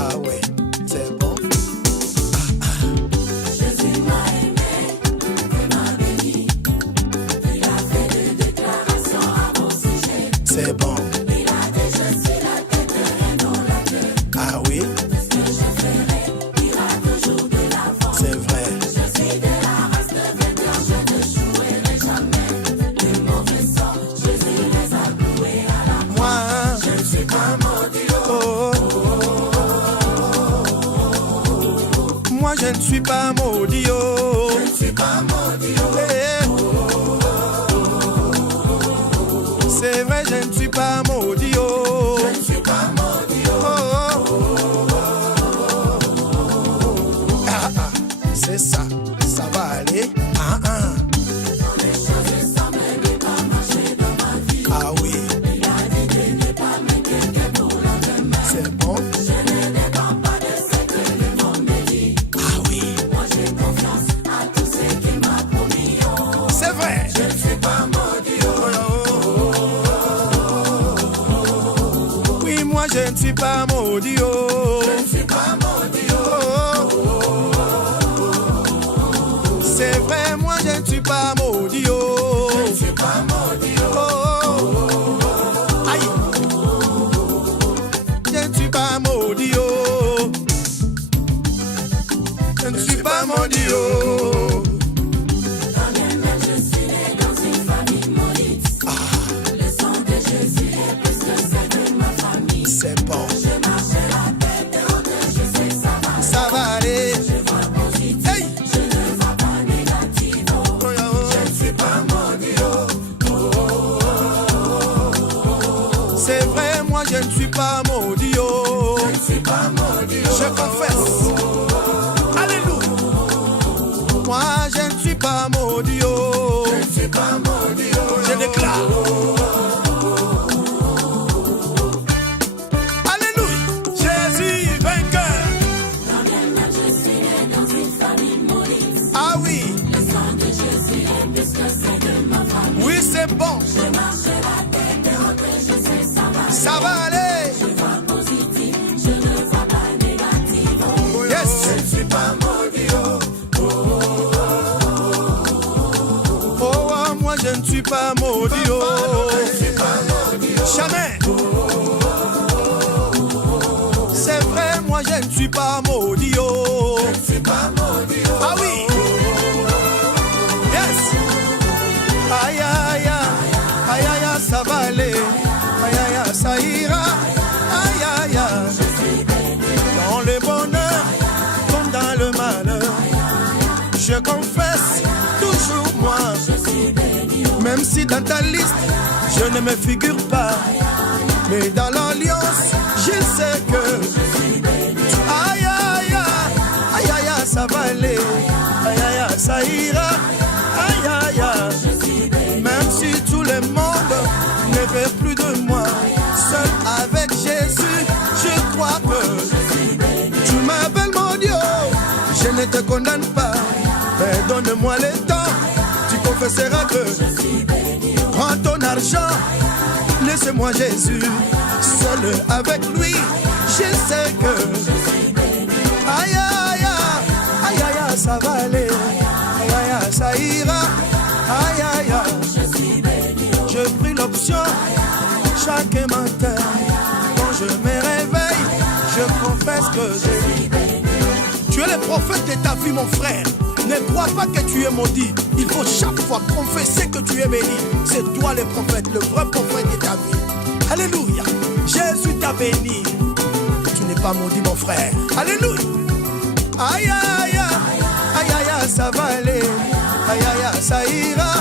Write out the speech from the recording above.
Ah ouais, c'est bon. Jésus m'a aimé, il m'a béni. Il a fait des déclarations à mon sujet. C'est bon. Il a dit je suis la tête et non la queue. Ah oui, Ce que je ferai, ira toujours de l'avant. c'est vrai. Je suis de la race de vainqueurs, je ne jouerai jamais. Les mauvais sorts, Jésus les a cloués à la croix. Moi, Je ne suis pas maudit, oh, moi je ne suis pas maudit. Oh. je ne suis pas maudit. Eh. C'est vrai, je ne suis pas maudit. Oh. Je ne suis pas maudit. Oh, oh. Ah, ah, c'est ça, ça va aller. Ah, ah. Les choses semblent ne pas marcher dans ma vie. Ah oui, Il a dit de ne pas m'inquiéter pour la demain. c'est bon. Je ne dépends pas de ce que le monde me dit. Ah oui, Moi j'ai confiance à tout ce qu'il m'a promis. Oh, c'est vrai. je ne suis pas maudit. Oui, moi je ne suis pas maudit. Oh. Je ne suis pas maudit. Oh. C'est vrai, moi je ne suis pas maudit. Oh. Je ne suis pas maudit. Oh. Aïe. Je ne suis pas maudit. Oh. Je ne suis pas maudit. Oh. Quand bien même je suis né dans une famille maudite. Le sang de Jésus est plus que celle de ma famille. C'est bon, Je marche la tête haute, je sais ça va. ça va aller. Je vois positif, Hey. je ne vois pas négatif. Oh, Oh, oh. je ne suis pas maudit. C'est vrai, moi je ne suis pas maudit. Oh. Je ne suis pas maudit. Je confesse. Alléluia. Moi je ne suis pas maudit. Oh. Je ne suis pas maudit. Je déclare. Alléluia. Jésus vainqueur. Quand bien même je suis né dans une famille maudite. Ah oui, Le sang de Jésus est plus que celle de ma famille. oui c'est bon. Je marche la tête haute, je sais ça va. Ça va aller. Je vois positif, je ne vois pas négatif. Oh, Yes. je ne suis pas maudit. Oh, oh, moi je ne suis pas maudit. Oh. Je ne suis pas maudit. Jamais. C'est vrai, moi je ne suis pas maudit. Oh. Je ne suis pas maudit. Ah oui. Yes. Aïe aïe aïe. Aïe aïe aïe, ça va aller. Aïe aïe aïe, ça ira. Aïe aïe aïe. Dans le bonheur comme dans le malheur, je confesse toujours moi. Même si dans ta liste, je ne me figure pas. Mais dans l'alliance, je sais que aïe aïe aïe, aïe aïe aïe, ça va aller. Aïe aïe aïe, ça ira. Aïe aïe aïe. Même si tout le monde ne veut plus de moi, seul avec Jésus, je crois que tu m'appelles mon Dieu. Je ne te condamne pas, mais donne-moi le temps. Tu confesseras que prends ton argent, laisse-moi Jésus. Seul avec lui, je sais que aïe aïe aïe, aïe aïe aïe, ça va aller. Aïe aïe aïe, ça ira. Aïe aïe aïe, je prie l'option chaque matin. Quand je me réveille, je confesse que j'ai. Tu es le prophète de ta vie, mon frère. Ne crois pas que tu es maudit. Il faut chaque fois confesser que tu es béni. C'est toi le prophète, le vrai prophète de ta vie. Alléluia. Jésus t'a béni. Tu n'es pas maudit, mon frère. Alléluia. Aïe aïe aïe, aïe aïe aïe, ça va aller. Aïe aïe aïe, ça ira.